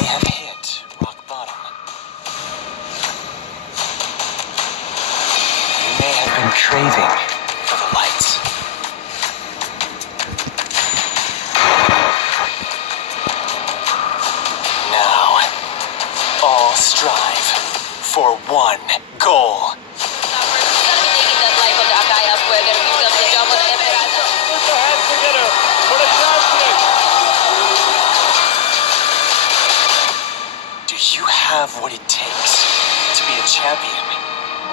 may have hit rock bottom. You may have been craving for the lights. Now, all strive for one goal. Do you have what it takes to be a champion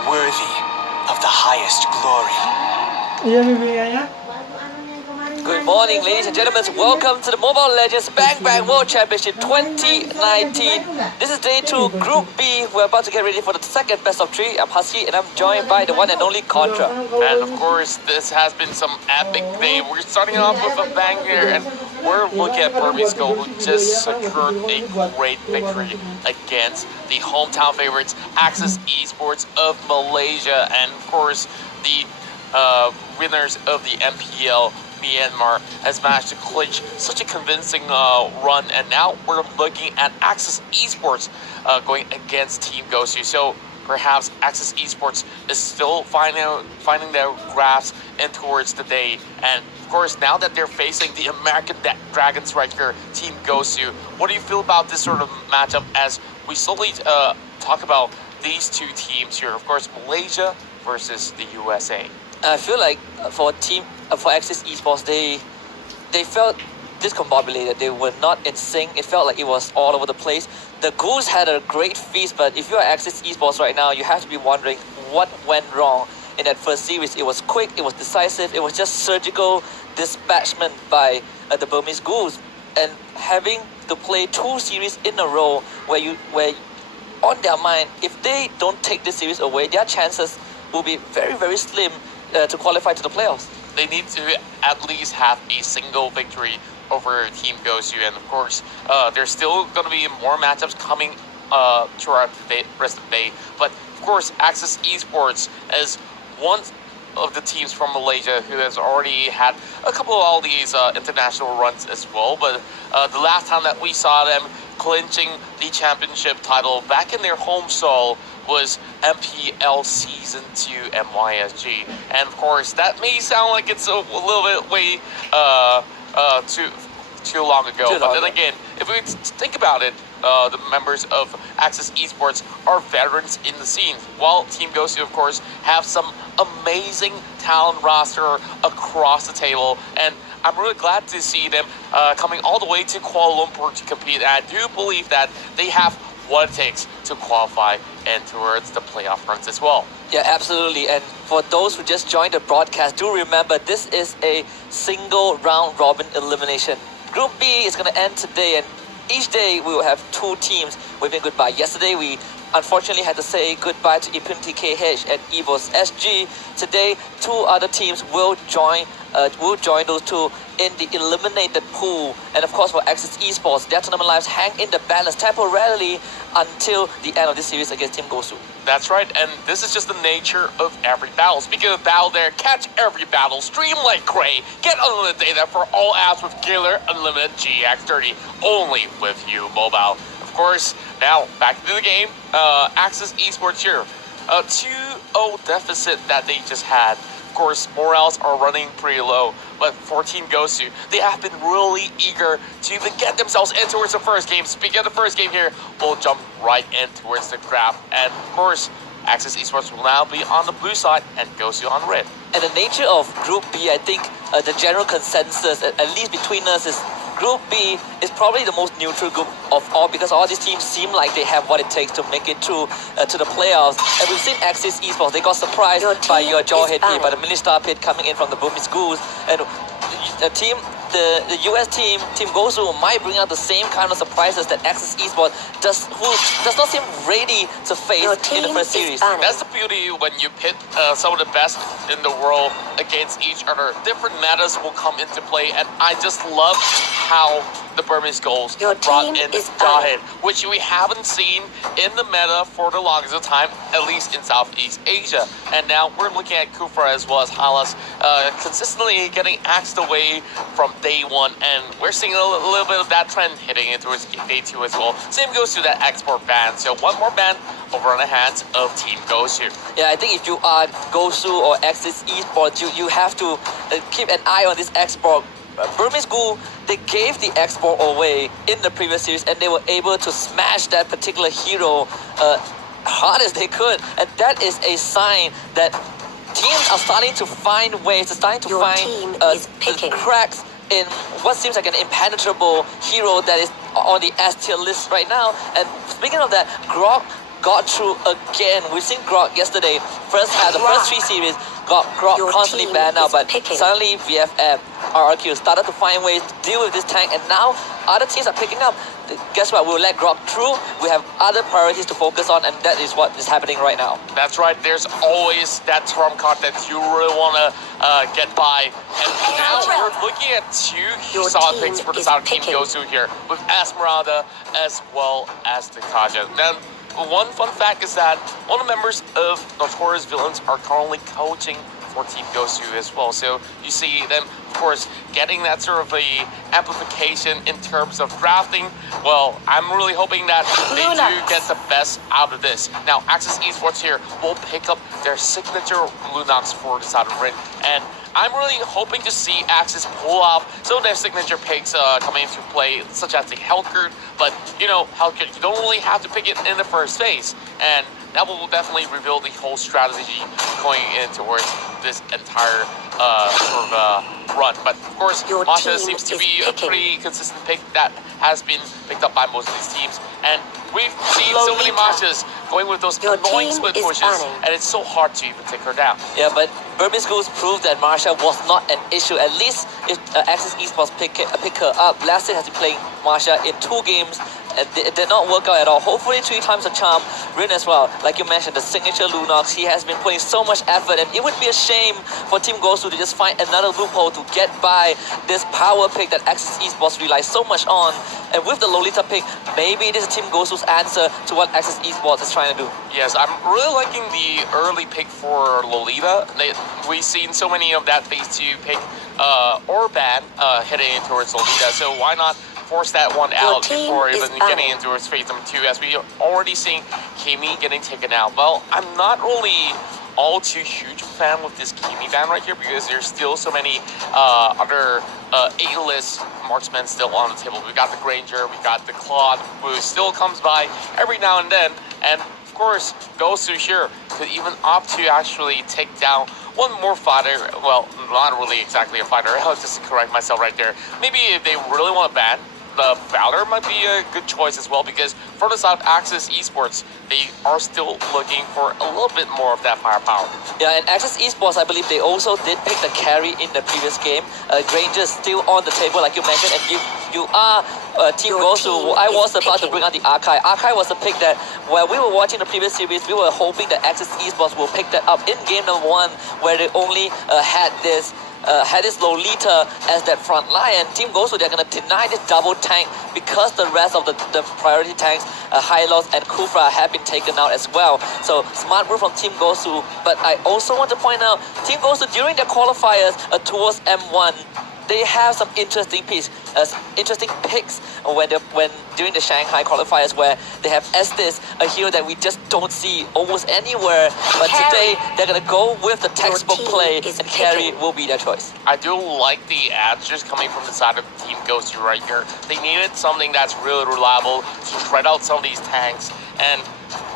worthy of the highest glory? Good morning, ladies and gentlemen. Welcome to the Mobile Legends Bang Bang World Championship 2019. This is day 2, Group B. We're about to get ready for the second best of 3. I'm Husky and I'm joined by the one and only Contra. And of course, this has been some epic day. We're starting off with a bang here, and we're looking at PreGame, who just secured a great victory against the hometown favorites, Axis Esports of Malaysia, and of course, the winners of the MPL. Myanmar has managed to clinch such a convincing run, and now we're looking at Axis Esports going against Team Gosu. So perhaps Axis Esports is still finding their grasp in towards the day. And of course, now that they're facing the American Dragons right here, Team Gosu, what do you feel about this sort of matchup as we slowly talk about these two teams here? Of course, Malaysia versus the USA. I feel like for Axis Esports, they felt discombobulated. They were not in sync. It felt like it was all over the place. The Goose had a great feast, but if you are Axis Esports right now, you have to be wondering what went wrong in that first series. It was quick, it was decisive, it was just surgical dispatchment by the Burmese Goose. And having to play 2 series in a row where on their mind, if they don't take this series away, their chances will be very, very slim to qualify to the playoffs. They need to at least have a single victory over Team Gosu, and of course, there's still going to be more matchups coming throughout the rest of the day. But of course, Axis Esports is one of the teams from Malaysia who has already had a couple of all these international runs as well. But the last time that we saw them clinching the championship title back in their home soil was MPL Season 2 MYSG. And of course, that may sound like it's a little bit way too long ago. But then again, if we think about it, the members of Axis Esports are veterans in the scene, while Team Gosu, of course, have some amazing talent roster across the table. And I'm really glad to see them coming all the way to Kuala Lumpur to compete. And I do believe that they have what it takes to qualify and towards the playoff runs as well. Yeah, absolutely. And for those who just joined the broadcast, do remember this is a single round robin elimination. Group B is going to end today, and each day we will have 2 teams waving goodbye. Yesterday we unfortunately had to say goodbye to Impunity KH and EVOS SG. Today 2 other teams will join those 2 in the eliminated pool. And of course, for Axis Esports, their tournament lives hang in the balance temporarily until the end of this series against Team Gosu. That's right, and this is just the nature of every battle. Speaking of battle there, catch every battle, stream like cray, get unlimited data for all apps with Killer Unlimited GX30, only with you mobile. Of course, now back to the game, Axis Esports here. A 2-0 deficit that they just had. Of course, morales are running pretty low, but for Team Gosu, they have been really eager to even get themselves in towards the first game. Speaking of the first game here, we'll jump right in towards the graph. And of course, Axis Esports will now be on the blue side and Gosu on red. And the nature of Group B, I think the general consensus, at least between us, is Group B is probably the most neutral group of all, because all these teams seem like they have what it takes to make it through to the playoffs. And we've seen Axis Esports, they got surprised by your Jawhead pit, by the Millistar pit coming in from the Burmese Goose. And the US team, Team Gosu, might bring out the same kind of surprises that Axis Esports does not seem ready to face in the first series. That's the beauty when you pit some of the best in the world against each other. Different metas will come into play, and I just love how the Burmese goals Your brought team in is Dahid, which we haven't seen in the meta for the longest of time, at least in Southeast Asia. And now we're looking at Kufra as well as Halas consistently getting axed away from day one, and we're seeing a little bit of that trend hitting into day two as well. Same goes to that export ban. So one more ban over on the hands of Team Gosu. Yeah, I think if you are Gosu or Axis Esports, you have to keep an eye on this export. Burmese Ghoul, they gave the export away in the previous series, and they were able to smash that particular hero hard as they could, and that is a sign that teams are starting to find ways, starting to Your find team is picking. cracks in what seems like an impenetrable hero that is on the S tier list right now. And speaking of that, Grok got through again. We've seen Grok yesterday, first first 3 series, got Grok Your constantly team banned out, is but picking. suddenly VFM, RRQ started to find ways to deal with this tank, and now other teams are picking up. Guess what? We'll let Grok through. We have other priorities to focus on, and that is what is happening right now. That's right. There's always that trump card that you really want to get by. And now we're looking at 2 Your solid team picks for the is South Team picking. Gosu here with Esmeralda as well as the Kaja. Now, one fun fact is that one of the members of Notorious Villains are currently coaching for Team Gosu as well. So you see them, of course, getting that sort of a amplification in terms of drafting. Well, I'm really hoping that they do get the best out of this. Now, Axis Esports here will pick up their signature Lunox for the Southern Ring, and I'm really hoping to see Axis pull off some of their signature picks coming into play, such as the Helkert. But, you know, Helkert, you don't really have to pick it in the first phase. And that will definitely reveal the whole strategy going in towards this entire run. But, of course, Your Masha team seems to is be a picking. pretty consistent pick that has been picked up by most of these teams. And we've seen so many Lolita. Mashas going with those Your annoying team split is pushes, banning. and it's so hard to even take her down. Yeah, but Burmese Ghouls proved that Marsha was not an issue. At least if Axis Esports pick her up. Last year has been playing Marsha in 2 games, and it did not work out at all. Hopefully 3 times a charm. Rin as well, like you mentioned, the signature Lunox, he has been putting so much effort, and it would be a shame for Team Gosu to just find another loophole to get by this power pick that Axis Esports relies so much on. And with the Lolita pick, maybe this is Team Gosu's answer to what Axis Esports is trying to do. Yes, I'm really liking the early pick for Lolita. We've seen so many of that phase 2 pick or ban heading towards Lolita, so why not force that one out team before is even getting into its phase number 2, as we are already seeing Kimi getting taken out. Well, I'm not really all too huge fan with this Kimi ban right here, because there's still so many other A-list marksmen still on the table. We got the Granger, we got the Claude, who still comes by every now and then, and of course, Gosu here could even opt to actually take down one more fighter. Well, not really exactly a fighter. I'll just correct myself right there. Maybe if they really want to ban, the Valor might be a good choice as well, because for the South Axis Esports, they are still looking for a little bit more of that firepower. Yeah, and Axis Esports, I believe they also did pick the carry in the previous game. Granger still on the table, like you mentioned, and you are Team Your Gosu. team I was is about to picking. bring out the Archive. Archive was a pick that, while we were watching the previous series, we were hoping that Axis Esports will pick that up in game number 1, where they only had this Lolita as that front line. Team Gosu, they're going to deny this double tank because the rest of the priority tanks, Hylos and Kufra, have been taken out as well. So smart move from Team Gosu. But I also want to point out, Team Gosu, during their qualifiers towards M1, they have some interesting picks when during the Shanghai qualifiers, where they have Estes, a hero that we just don't see almost anywhere. But today they're gonna go with the textbook team play, is and carry picking. will be their choice. I do like the answers coming from the side of Team Gosu right here. They needed something that's really reliable to shred out some of these tanks, and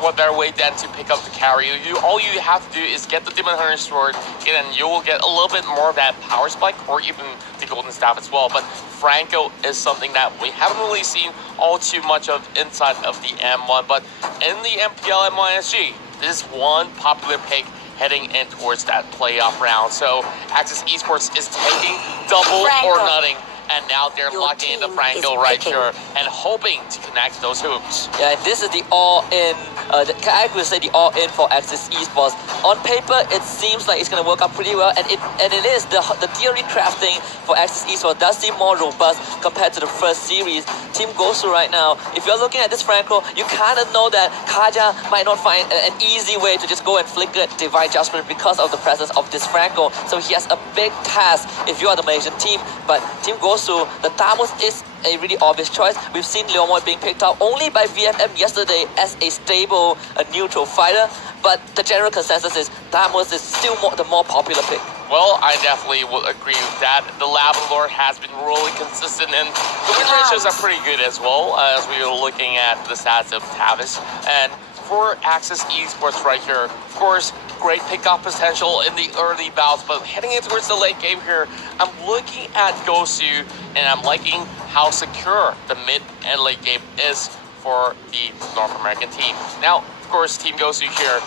what better way than to pick up the carry. All you have to do is get the Demon Hunter Sword, and you will get a little bit more of that power spike, or even the Golden Staff as well. But Franco is something that we haven't really seen all too much of inside of the M1, but in the MPL M1SG, this is one popular pick heading in towards that playoff round. So Axis Esports is taking double or Franco. nothing, and now they're Your locking in the team Franco is right picking. here and hoping to connect those hoops. Yeah, and this is the all-in, I would say the all-in for Axis Esports. On paper, it seems like it's going to work out pretty well, and it is. The theory crafting for Axis Esports does seem more robust compared to the first series. Team Gosu right now, if you're looking at this Franco, you kind of know that Kaja might not find an easy way to just go and flicker Divine Judgment because of the presence of this Franco. So he has a big task if you are the Malaysian team. But Team Gosu, the Tamus is a really obvious choice. We've seen Leomoy being picked out only by VFM yesterday as a stable, neutral fighter. But the general consensus is Tamus is still the more popular pick. Well, I definitely will agree with that. The Lavador has been really consistent, and the win ratios are pretty good as well, as we were looking at the stats of Tavis. And for Axis Esports right here, of course, great pickup potential in the early bouts, but heading in towards the late game here, I'm looking at Gosu, and I'm liking how secure the mid and late game is for the North American team. Now, of course, Team Gosu here,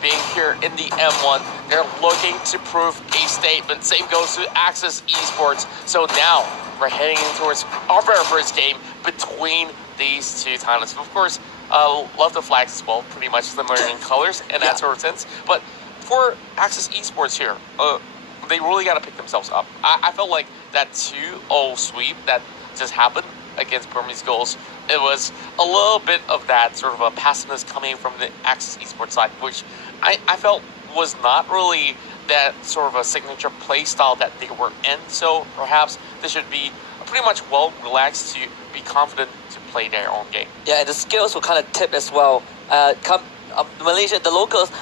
being here in the M1, they're looking to prove a statement. Same goes to Axis Esports. So now we're heading in towards our very first game between these two talents. Of course, love the flags as well, pretty much similar in colors and that sort of sense. But for Axis Esports here, they really got to pick themselves up. I felt like that 2-0 sweep that just happened against Burmese Goals, it was a little bit of that sort of a passiveness coming from the Axis Esports side, which I felt was not really that sort of a signature play style that they were in. So perhaps they should be pretty much well relaxed to be confident to play their own game. Yeah, and the skills will kind of tip as well. Malaysia, the locals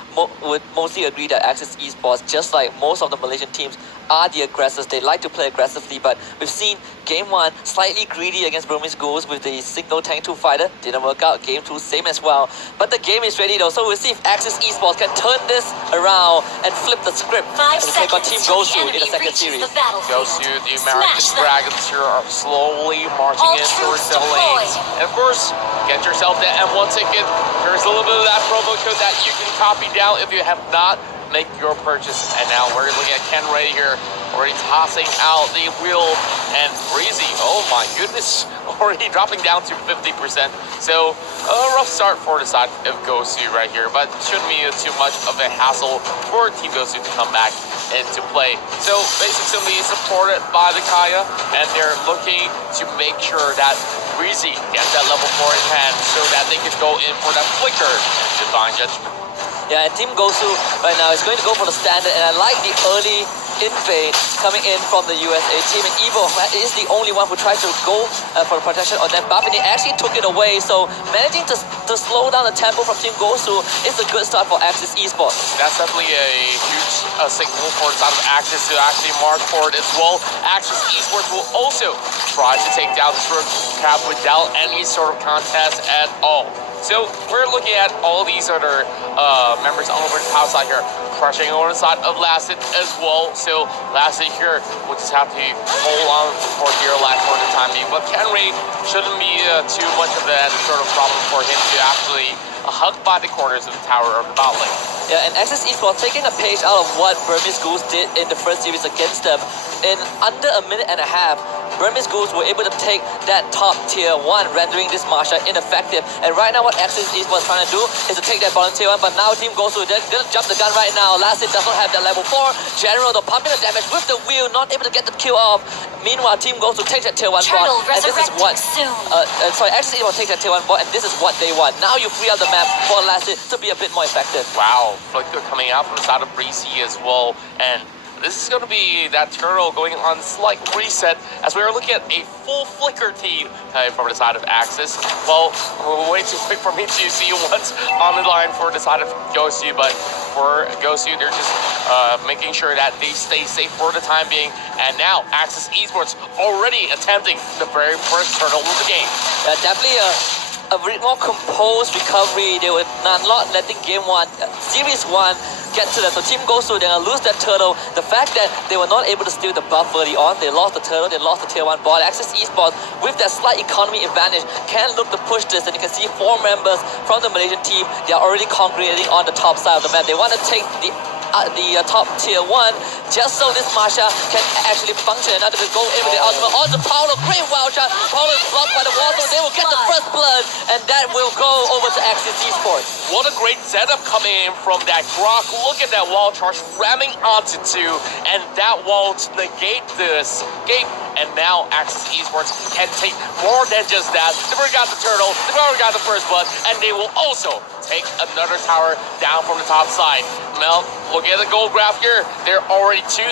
would mostly agree that Axis Esports, just like most of the Malaysian teams, are the aggressors. They like to play aggressively, but we've seen Game 1 slightly greedy against Burmese Goals with the single tank 2 fighter. Didn't work out. Game 2, same as well. But the game is ready though, so we'll see if Axis Esports can turn this around and flip the script and take on Team Gosu in the second series. Gosu, the American Dragons here are slowly marching in towards the lanes. And of course, get yourself the M1 ticket. There's a little bit of that promo code that you can copy down if you have not. Make your purchase. And now we're looking at Ken Ray here, already tossing out the wheel, and Breezy, oh my goodness, already dropping down to 50%. So a rough start for the side of Gosu right here, but shouldn't be too much of a hassle for Team Gosu to come back into play. So Basics will be supported by the Kaya, and they're looking to make sure that Breezy gets that level 4 in hand so that they can go in for that flicker Divine Judgment. Yeah, and Team Gosu right now is going to go for the standard, and I like the early invade coming in from the USA team. And Evo is the only one who tried to go for protection on that buff, and they actually took it away. So managing to slow down the tempo from Team Gosu is a good start for Axis Esports. That's definitely a huge signal for the side of Axis to actually march forward as well. Axis Esports will also try to take down this rook cap without any sort of contest at all. So we're looking at all these other members over the top side here, crushing over the side of Lasset as well. So Lasset here will just have to hold on for dear life for the time being. But Kenry shouldn't be too much of that sort of problem for him to actually hug by the corners of the tower of the bot lane. Yeah, and Axis Esports taking a page out of what Burmese Goose did in the first series against them. In under a minute and a half, Burmese Goose were able to take that top tier 1, rendering this Marsha ineffective. And right now what Axis Esports trying to do is to take that bottom tier 1, but now Team Gosu, they're gonna jump the gun right now. Lassit doesn't have that level 4. General, they're pumping the damage with the wheel, not able to get the kill off. Meanwhile, Team Gosu takes that tier 1 bot, and this is what... Axis Esports takes that tier 1 bot, and this is what they want. Now you free up the map for Lassit to be a bit more effective. Wow, Flicker coming out from the side of Breezy as well, and this is going to be that turtle going on slight reset as we are looking at a full Flicker team from the side of Axis. Well, way too quick for me to see what's on the line for the side of Gosu, but for Gosu, they're just making sure that they stay safe for the time being. And now, Axis Esports already attempting the very first turtle of the game. Yeah, definitely a more composed recovery. They were not letting game 1, series 1, get to them. So Team Gosu, they're gonna lose that turtle. The fact that they were not able to steal the buff early on, they lost the turtle, they lost the tier 1 bot. Axis Esports, with that slight economy advantage, can look to push this, and you can see 4 members from the Malaysian team, they are already congregating on the top side of the map. They want to take the top tier 1, just so this Masha can actually function and to go in with the ultimate onto Paulo. Great wild shot. Paulo is blocked by the wall, so they will get the first blood, and that will go over to Axis Esports. What a great setup coming in from that Grok. Look at that wall charge ramming onto 2, and that wall to negate the escape. And now Axis Esports can take more than just that. They've already got the turtle, they've already got the first blood, and they will also take another tower down from the top side. Now, look at the gold graph here. They're already 2,000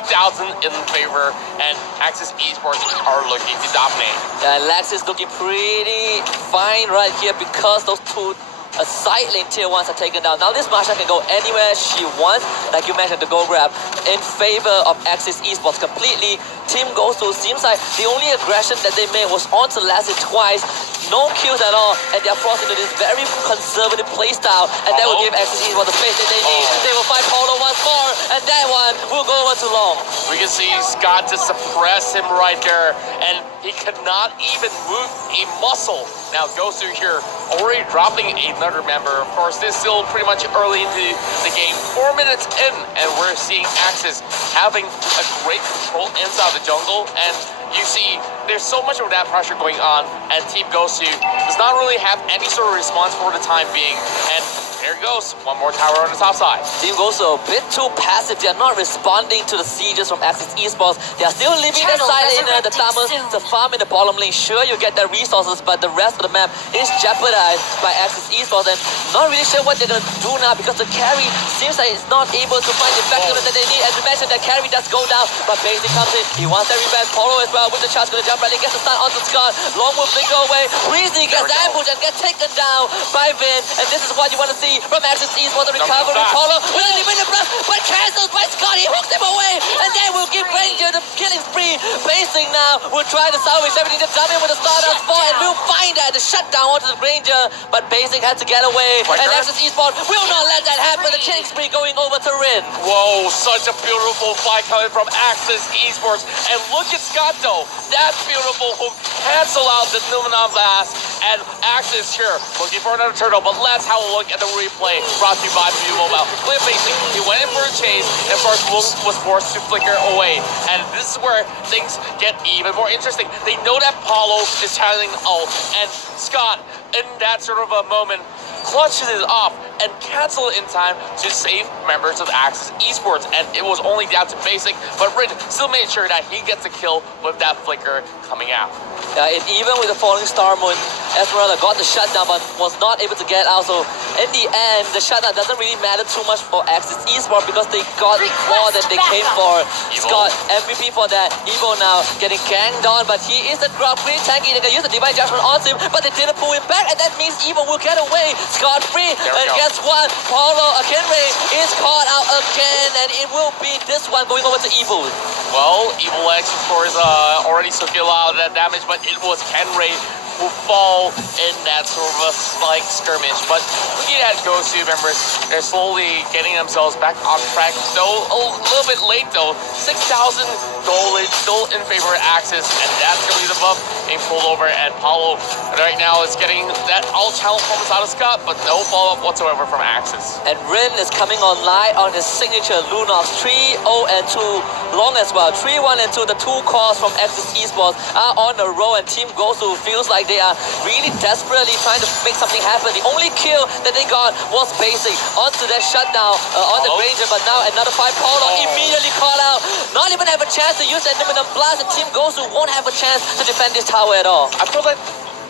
in favor, and Axis Esports are looking to dominate. Yeah, Lex is looking pretty fine right here because those two side lane tier 1s are taken down. Now this Masha can go anywhere she wants, like you mentioned, the gold grab in favor of Axis Esports completely. Team Gosu seems like the only aggression that they made was onto Lassie twice, no kills at all, and they're forced into this very conservative playstyle, and that will give Axis Esports the space that they need. They will fight Paulo once more, and that one will go over too long. We can see Scott to suppress him right there, and he could not even move a muscle. Now Gosu here already dropping another member. Of course, this is still pretty much early into the game, 4 minutes in, and we're seeing Axis having a great control inside the jungle, and you see there's so much of that pressure going on, and Team Gosu does not really have any sort of response for the time being, and there it goes, one more tower on the top side. Team Gosu a bit too passive. They're not responding to the sieges from Axis Esports. They're still leaving their side laner, the Thamas, to farm in the bottom lane. Sure, you get their resources, but the rest of the map is jeopardized by Axis Esports, and not really sure what they're going to do now because the carry seems like it's not able to find the effectiveness that they need. As we mentioned, that carry does go down, but Basic comes in. He wants that revenge. Paulo as well with the charge, going to jump right in, gets the stun onto Scott. Long will flicker away. Breezy gets ambushed and gets taken down by Vin, and this is what you want to see from Axis Esports. The recovery. Paulo with a limited blast, but cancels by Scott. He hooks him away, and then will give Ranger the killing spree. Basic now will try to salvage everything to come in with a Stardust Ball, and we'll find that the shutdown onto the Ranger, but Basic had to get away, and Axis Esports will not let that happen. The killing spree going over to Rin. Whoa, such a beautiful fight coming from Axis Esports, and look at Scott though. That beautiful hook cancel out the Numenon Blast, and Axis here looking for another turtle, but let's have a look at the replay brought to you by View Mobile. Clear Basic, he went in for a chase, and first was forced to flicker away, and this is where things get even more interesting. They know that Paulo is channeling ult, and Scott, in that sort of a moment, clutches it off and cancel it in time to save members of Axis Esports, and it was only down to Basic, but Rin still made sure that he gets a kill with that flicker coming out. And even with the falling Star Moon, Esmeralda got the shutdown but was not able to get out. So in the end, the shutdown doesn't really matter too much for Axis Esports because they got more than they came for. Scott MVP for that. Evo now getting ganged on, but he is the Grok, pretty tanky. They can use the Divine Judgment on him, but they didn't pull him back, and that means Evo will get away. Scott free, and guess what? Paulo Akenre is caught out again, and it will be this one going over to Evo. Well, Evil X, of course, already took a lot of that damage, but it was Kenray who fall in that sort of a slight skirmish. But looking at Gosu members, they're slowly getting themselves back on track, though a little bit late though. 6,000 gold still in favor of Axis, and that's going to be the buff being pulled over, and Paulo right now is getting that all challenge performance out of Scott, but no follow-up whatsoever from Axis. And Rin is coming online on his signature Lunox 3-0-2 long as well. 3-1 and 2, the two calls from Axis Esports are on the row, and Team Gosu feels like they are really desperately trying to make something happen. The only kill that they got was Basic onto that shutdown on the Ranger, but now another 5 Paulo immediately caught out. Not even have a chance to use that Numenon Blast, and Team Gosu won't have a chance to defend this tower at all. I feel like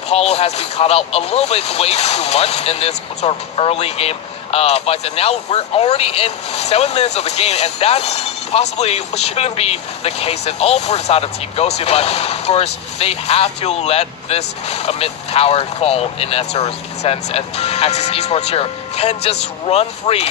Paulo has been caught out a little bit way too much in this sort of early game fights, and now we're already in 7 minutes of the game, and that possibly shouldn't be the case at all for the side of Team Gosu, but of course they have to let this mid tower fall in that sort of sense, and Axis Esports here can just run free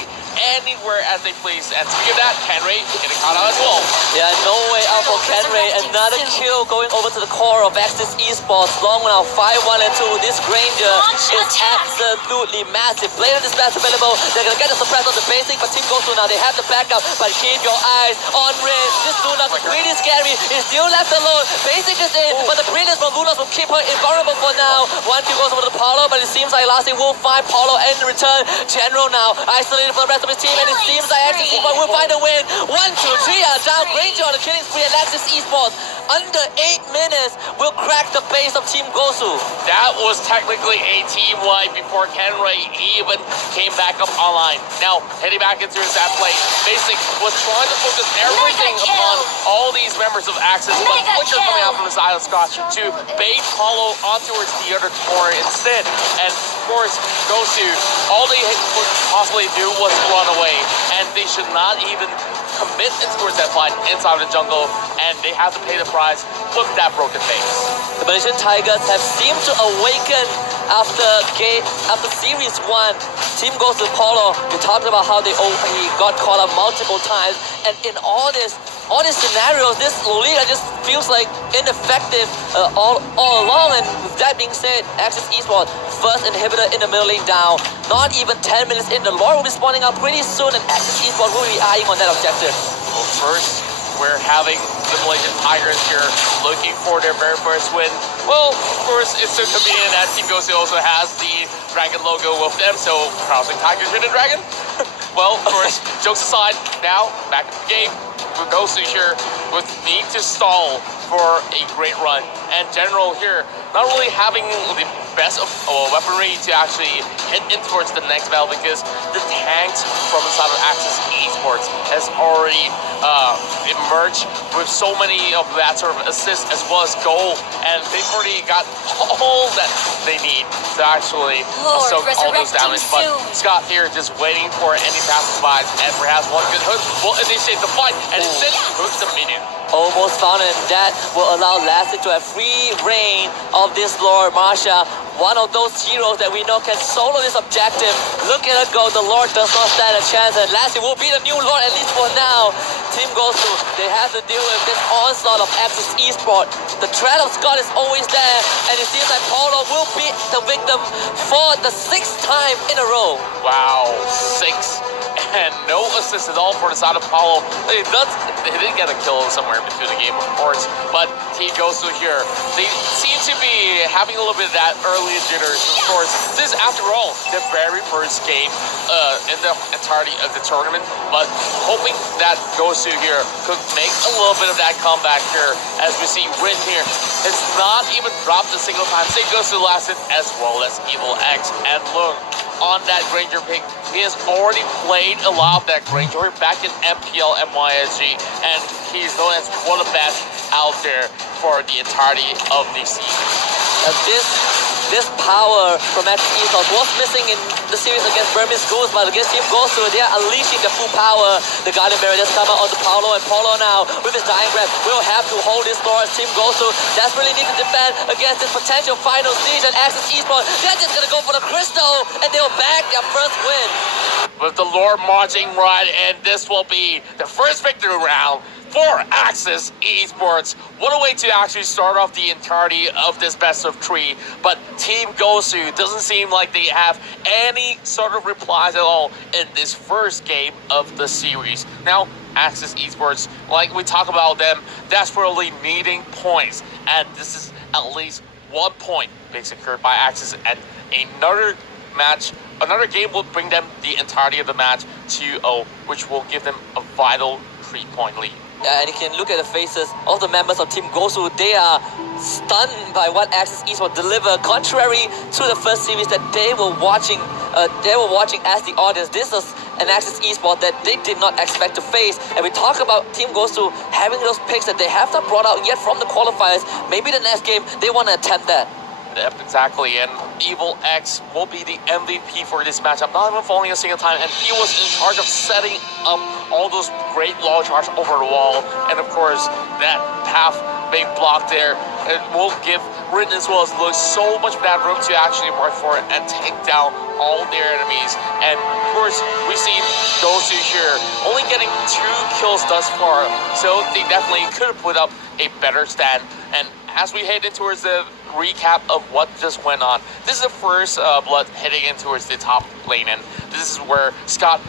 anywhere as they please. And speaking of that, Kenray getting caught out as well. Yeah, no way out for Kenray. Another kill going over to the core of Axis Esports. Long now, 5-1 and 2. This Granger is absolutely massive. Blatant dispatch available. They're gonna get the suppress on the Basic, but Team Gosu now, they have the backup, but keep your eyes on Rin. This Lunox is really scary. He's still left alone. Basic is in, but the brilliance from Lunox will keep her invulnerable for now. One kill goes over to Paulo, but it seems like Lassie will find Paulo in return. General now isolated from the rest rest of his team, and it seems like Axis Esports will find a win. 1, 2, 3 are down. Granger on the killing spree, and Axis Esports under 8 minutes will crack the base of Team Gosu. That was technically a team wipe before Kenray even came back up online. Now, heading back into his that play, basically was trying to focus everything upon all these members of Axis, but Flicker coming out from the side of Scott to bait Paulo on towards the other corner instead. And of course, Gosu, all they could possibly do was run away, and they should not even commit towards that fight inside of the jungle, and they have to pay the price. Look at that broken face. The Malaysian Tigers have seemed to awaken after Series 1. Team goes to Paulo. We talked about how he got caught up multiple times, and in all these scenarios, this Lolita just feels like ineffective all along. And with that being said, Axis Esports first inhibitor in the middle lane down. Not even 10 minutes in, the Lord will be spawning out pretty soon, and Axis Esports will be eyeing on that objective. Well, first, we're having the Malaysian Tigers here looking for their very first win. Well, of course, it's so convenient that Team Gosu also has the dragon logo with them, so crossing Tigers with the dragon. Well, of course, jokes aside, now back in the game. Gosu here with need to stall for a great run, and General here not really having the best of weaponry to actually hit in towards the next battle, because the tanks from the side of Axis Esports has already emerged with so many of that sort of assist as well as goal, and they've already got all that they need to actually soak all those damage. But Scott here just waiting for any passersby, and perhaps one good hook will initiate the fight, and instead hooks the minion. Almost found it, and that will allow Lassie to have free reign of this Lord. Marsha, one of those heroes that we know can solo this objective. Look at her go, the Lord does not stand a chance, and Lassie will be the new Lord, at least for now. Team Gosu, they have to deal with this onslaught of Axis Esports. The threat of Scott is always there, and it seems like Paulo will be the victim for the 6th time in a row. Wow, 6. And no assist at all for the side of Paulo. They did get a kill somewhere in between the game, of course, but Team Gosu here, they seem to be having a little bit of that early jitters. Of course, this is, after all, the very first game in the entirety of the tournament, but hoping that Gosu here could make a little bit of that comeback here, as we see Rin here has not even dropped a single time. Same goes to Lasset as well as Evil X, and look, on that Granger pick, he has already played a lot of that Granger back in MPL MYSG, and he's known as one of the best out there for the entirety of the season. This power from Axis Esports was missing in the series against Burmese Goose, but against Team Gosu, they are unleashing the full power. The Guardian Barrier just come out onto Paulo, and Paulo now, with his dying breath, will have to hold his Lord. Team Gosu desperately need to defend against this potential final siege, and Axis Esports, they're just gonna go for the crystal, and they'll bag their first win. With the Lord marching right, and this will be the first victory round for Axis Esports. What a way to actually start off the entirety of this best of 3. But Team Gosu doesn't seem like they have any sort of replies at all in this first game of the series. Now, Axis Esports, like we talk about them, desperately needing points. And this is at least 1 point being secured by Axis, and another game will bring them the entirety of the match 2-0, which will give them a vital 3-point lead. And you can look at the faces of the members of Team Gosu. They are stunned by what Axis Esports deliver, contrary to the first series that they were watching as the audience. This is an Axis Esports that they did not expect to face. And we talk about Team Gosu having those picks that they have not brought out yet from the qualifiers. Maybe the next game they want to attempt that. Yep, exactly, and Evil X will be the MVP for this matchup, not even falling a single time, and he was in charge of setting up all those great long charges over the wall, and of course, that path being blocked there, it will give Rin as well as Lux so much of that room to actually march for it and take down all their enemies. And of course, we see Gosu here only getting 2 kills thus far, so they definitely could have put up a better stand. And as we head in towards the recap of what just went on, this is the first blood heading in towards the top lane, and this is where Scott